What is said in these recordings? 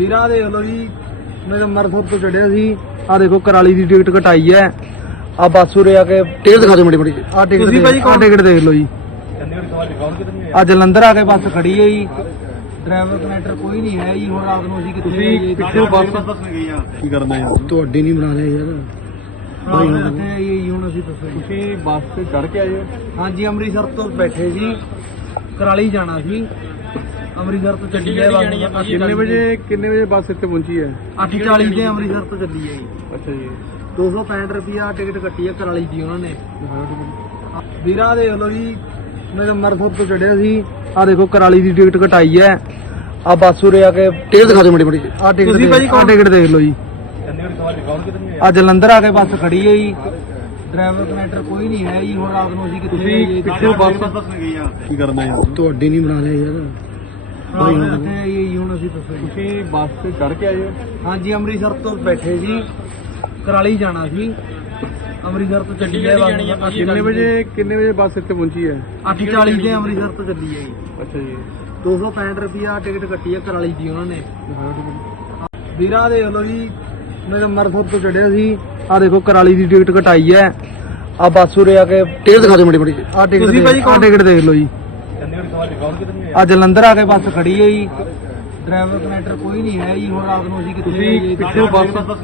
ਵੀਰਾਂ ਦੇਖ ਲਓ ਜੀ ਮੇਰੇ ਅੰਮ੍ਰਿਤਸਰ ਤੋਂ ਚੜਿਆ ਸੀ। ਆ ਦੇਖੋ ਕਰਾਲੀ ਦੀ ਟਿਕਟ ਕਟਾਈ ਹੈ। ਆ ਬੱਸ ਉਰੇ ਆ ਕੇ ਟਿਕਟ ਦਿਖਾ ਦਿਓ ਮੜੀ ਮੜੀ ਆ ਟਿਕਟ ਤੁਸੀਂ ਭਾਜੀ ਕੌਣ? ਟਿਕਟ ਦੇਖ ਲਓ ਜੀ। ਆ ਜਲੰਧਰ ਆ ਕੇ ਬੱਸ ਖੜੀ ਹੈ ਜੀ। ਡਰਾਈਵਰ ਕਨੈਕਟਰ ਕੋਈ ਨਹੀਂ ਹੈ ਜੀ। ਹੁਣ ਰਾਤ ਨੂੰ ਅਸੀਂ ਕਿੱਥੇ ਜਾਈਏ? ਪਿੱਛੇ ਬੱਸ ਕੀ ਕਰਨਾ ਯਾਰ ਤੁਹਾਡੀ ਨਹੀਂ ਬਣਾ ਲਿਆ ਯਾਰ। ਹਾਂ, ਹੁਣ ਜੀ ਅਸੀਂ ਜੀ। ਤੁਸੀਂ ਬੱਸ ਤੇ ਚੜ ਕੇ ਆਏ ਹੋ? ਹਾਂਜੀ ਅੰਮ੍ਰਿਤਸਰ ਤੋਂ ਬੈਠੇ ਸੀ ਕਰਾਲੀ ਜਾਣਾ ਸੀ। ਅੰਮ੍ਰਿਤਸਰ ਤੋਂ ਚੱਲੀ ਹੈ ਬੱਸ ਕਿੰਨੇ ਵਜੇ ਕਿੰਨੇ ਵਜੇ ਬੱਸ ਇੱਥੇ ਪਹੁੰਚੀ ਹੈ? 8:40 ਤੇ ਅੰਮ੍ਰਿਤਸਰ ਤੋਂ ਚੱਲੀ ਹੈ ਜੀ। ਅੱਛਾ ਜੀ 265 ਰੁਪਿਆ ਟਿਕਟ ਕੱਟੀ ਹੈ ਕਰਾਲੀ ਦੀ ਉਹਨਾਂ ਨੇ। ਵੀਰਾਂ ਦੇਖ ਲਓ ਜੀ ਮੇਰੇ ਅੰਮ੍ਰਿਤਸਰ ਤੋਂ ਚੜਿਆ ਸੀ। ਆ ਦੇਖੋ ਕਰਾਲੀ ਦੀ ਟਿਕਟ ਕਟਾਈ ਹੈ। ਆ ਬੱਸ ਉਰੇ ਆ ਕੇ ਟਿਕਟ ਦਿਖਾ ਦਿਓ ਮੜੀ ਮੜੀ ਆ ਟਿਕਟ ਦੇਖ ਲਓ ਜੀ। ਆ ਜਲੰਧਰ ਆ ਕੇ ਬੱਸ ਖੜੀ ਹੈ ਜੀ। ਡਰਾਈਵਰ ਕਨੈਕਟਰ ਕੋਈ ਨਹੀਂ ਹੈ ਜੀ ਹੁਣ ਰਾਤ ਨੂੰ ਅਸੀਂ ਕਿੱਥੇ ਤੁਸੀਂ? ਪਿੱਛੇ ਬੱਸ ਕੀ ਕਰਨਾ ਯਾਰ? ਤੁਹਾਡੀ ਨਹੀਂ ਬਣਾ ਲਿਆ ਯਾਰ। ਹਾਂ, ਹੁਣ ਕਿੱਥੇ ਆਈਏ ਜੀ ਹੁਣ ਅਸੀਂ ਤੁਸੀਂ ਬੱਸ ਤੇ ਚੜ ਕੇ ਆਏ ਹੋ? ਹਾਂਜੀ ਅੰਮ੍ਰਿਤਸਰ ਤੋਂ ਬੈਠੇ ਸੀ ਕਰਾਲੀ ਜਾਣਾ ਸੀ। ਅੰਮ੍ਰਿਤਸਰ ਤੋਂ ਚੱਲੀ ਹੈ ਬੱਸ। ਕਿੰਨੇ ਵਜੇ ਕਿੰਨੇ ਵਜੇ ਬੱਸ ਇੱਥੇ ਪਹੁੰਚੀ ਹੈ? 8:40 ਤੇ ਅੰਮ੍ਰਿਤਸਰ ਤੋਂ ਚੱਲੀ ਹੈ ਜੀ। ਅੱਛਾ ਜੀ 265 ਰੁਪਿਆ ਟਿਕਟ ਕੱਟੀ ਹੈ ਕਰਾਲੀ ਦੀ ਉਹਨਾਂ ਨੇ। ਵੀਰਾਂ ਦੇਖ ਲਓ ਜੀ ਮੇਰੇ ਅੰਮ੍ਰਿਤਸਰ ਤੋਂ ਚੜਿਆ ਸੀ। ਆ ਦੇਖੋ ਕਰਾਲੀ ਦੀ ਟਿਕਟ ਕਟਾਈ ਹੈ। ਆ ਬੱਸ ਉਰੇ ਆ ਕੇ ਟਿਕਟ ਦਿਖਾ ਦਿਓ ਮੜੀ ਮੜੀ ਆ ਟਿਕਟ ਤੁਸੀਂ ਦੇਖ- ਭਾਜੀ ਕੌਣ? ਟਿਕਟ ਦੇਖ ਲਓ ਜੀ। ਆ ਜਲੰਧਰ ਆ ਕੇ ਬੱਸ ਖੜੀ ਹੈ ਜੀ। ਡਰਾਈਵਰ ਕਨੈਕਟਰ ਕੋਈ ਨਹੀਂ ਹੈ ਜੀ। ਹੁਣ ਰਾਤ ਨੂੰ ਅਸੀਂ ਕਿੱਥੇ ਤੁਸੀਂ ਜਾਈਏ? ਪਿੱਛੇ ਬੱਸ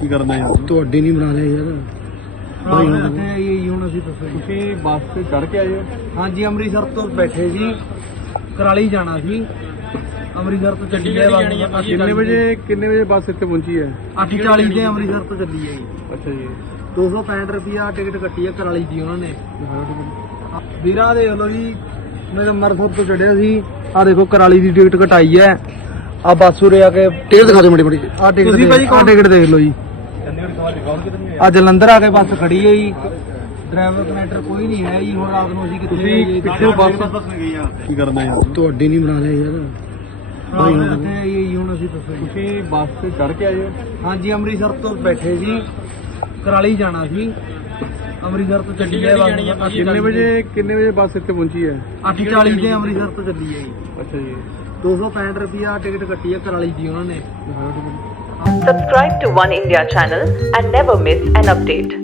ਕੀ ਕਰਨਾ ਯਾਰ ਤੁਹਾਡੀ ਨਹੀਂ ਬਣਾ ਲਿਆ ਯਾਰ। ਹਾਂ, ਹੁਣ ਜੀ ਅਸੀਂ ਜੀ। ਤੁਸੀਂ ਬੱਸ ਤੇ ਚੜ ਕੇ ਆਏ ਹੋ? ਹਾਂਜੀ ਅੰਮ੍ਰਿਤਸਰ ਤੋਂ ਬੈਠੇ ਸੀ ਕਰਾਲੀ ਜਾਣਾ ਸੀ। ਅੰਮ੍ਰਿਤਸਰ ਤੋਂ ਚੱਲੀ ਹੈ ਬੱਸ ਕਿੰਨੇ ਵਜੇ ਕਿੰਨੇ ਵਜੇ ਬੱਸ ਇੱਥੇ ਪਹੁੰਚੀ ਹੈ? 8:40 ਤੇ ਅੰਮ੍ਰਿਤਸਰ ਤੋਂ ਚੱਲੀ ਹੈ ਜੀ। ਅੱਛਾ ਜੀ 265 ਰੁਪਿਆ ਟਿਕਟ ਕੱਟੀ ਹੈ ਕਰਾਲੀ ਦੀ ਉਹਨਾਂ ਨੇ। ਵੀਰਾਂ ਦੇਖ ਲਓ ਜੀ ਮੇਰੇ ਅੰਮ੍ਰਿਤਸਰ ਤੋਂ ਚੜਿਆ ਸੀ। ਆ ਦੇਖੋ ਕਰਾਲੀ ਦੀ ਟਿਕਟ ਕਟਾਈ ਹੈ। ਆ ਬੱਸ ਉਰੇ ਆ ਕੇ ਟਿਕਟ ਦਿਖਾ ਦਿਓ ਮੜੀ ਮੜੀ ਆ ਟਿਕਟ ਤੁਸੀਂ ਦੇਖ- ਭਾਜੀ ਕੌਣ? ਆਹ ਟਿਕਟ ਦੇਖ ਲਓ ਜੀ। ਆ ਜਲੰਧਰ ਆ ਕੇ ਬੱਸ ਖੜੀ ਹੈ ਜੀ। ਡਰਾਈਵਰ ਕਨੈਕਟਰ ਕੋਈ ਨਹੀਂ ਹੈ ਜੀ ਹੁਣ ਰਾਤ ਨੂੰ ਅਸੀਂ ਕਿੱਥੇ ਤੁਸੀਂ ਜਾਈਏ? ਪਿੱਛੇ ਬੱਸ ਕੀ ਕਰਨਾ ਯਾਰ ਤੁਹਾਡੀ ਨਹੀਂ ਬਣਾ ਲਿਆ ਯਾਰ। ਹਾਂ, ਹੁਣ ਕਿੱਥੇ ਆਈਏ ਜੀ ਹੁਣ ਅਸੀਂ ਦੱਸੋ ਜੀ। ਤੁਸੀਂ ਬੱਸ ਤੇ ਚੜ ਕੇ ਆਏ ਹੋ? ਹਾਂਜੀ ਅੰਮ੍ਰਿਤਸਰ ਤੋਂ ਬੈਠੇ ਸੀ ਕਰਾਲੀ ਜਾਣਾ ਸੀ। ਅੰਮ੍ਰਿਤਸਰ ਤੋਂ ਚੱਲੀ ਹੈ ਬੱਸ। ਕਿੰਨੇ ਵਜੇ ਕਿੰਨੇ ਵਜੇ ਬੱਸ ਇੱਥੇ ਪਹੁੰਚੀ ਹੈ? 8:40 ਤੇ ਅੰਮ੍ਰਿਤਸਰ ਤੋਂ ਚੱਲੀ ਹੈ ਜੀ। ਅੱਛਾ ਜੀ। 265 ਰੁਪਿਆ ਟਿਕਟ ਕੱਟੀ ਹੈ ਕਰਾਲੀ ਦੀ ਉਹਨਾਂ ਨੇ। Subscribe to One India channel and never miss an update.